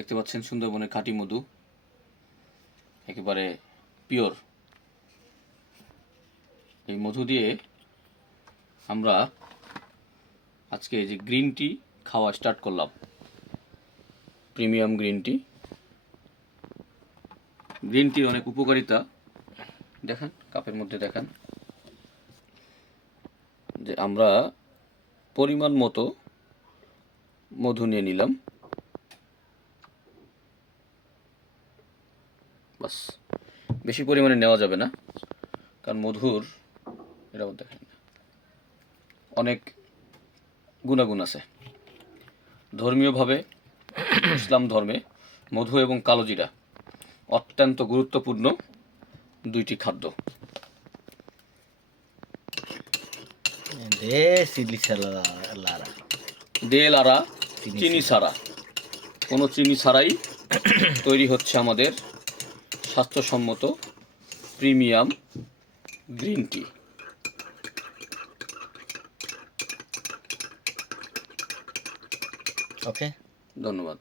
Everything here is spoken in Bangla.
দেখতে পাচ্ছেন সুন্দরবনের খাঁটি মধু, একেবারে পিওর। এই মধু দিয়ে আমরা আজকে যে গ্রিন টি খাওয়া স্টার্ট করলাম, প্রিমিয়াম গ্রিন টি। গ্রিন টির অনেক উপকারিতা দেখান, কাপের মধ্যে দেখান যে আমরা পরিমাণ মতো মধু নিয়ে নিলাম, বাস। বেশি পরিমাণে নেওয়া যাবে না, কারণ মধুর এটাও দেখেন অনেক গুণাগুণ আছে। ধর্মীয়ভাবে ইসলাম ধর্মে মধু এবং কালোজিরা অত্যন্ত গুরুত্বপূর্ণ দুইটি খাদ্য। দে লারা চিনি ছাড়া, কোনো চিনি ছাড়াই তৈরি হচ্ছে আমাদের স্বাস্থ্যসম্মত প্রিমিয়াম গ্রিন টি। ওকে, ধন্যবাদ।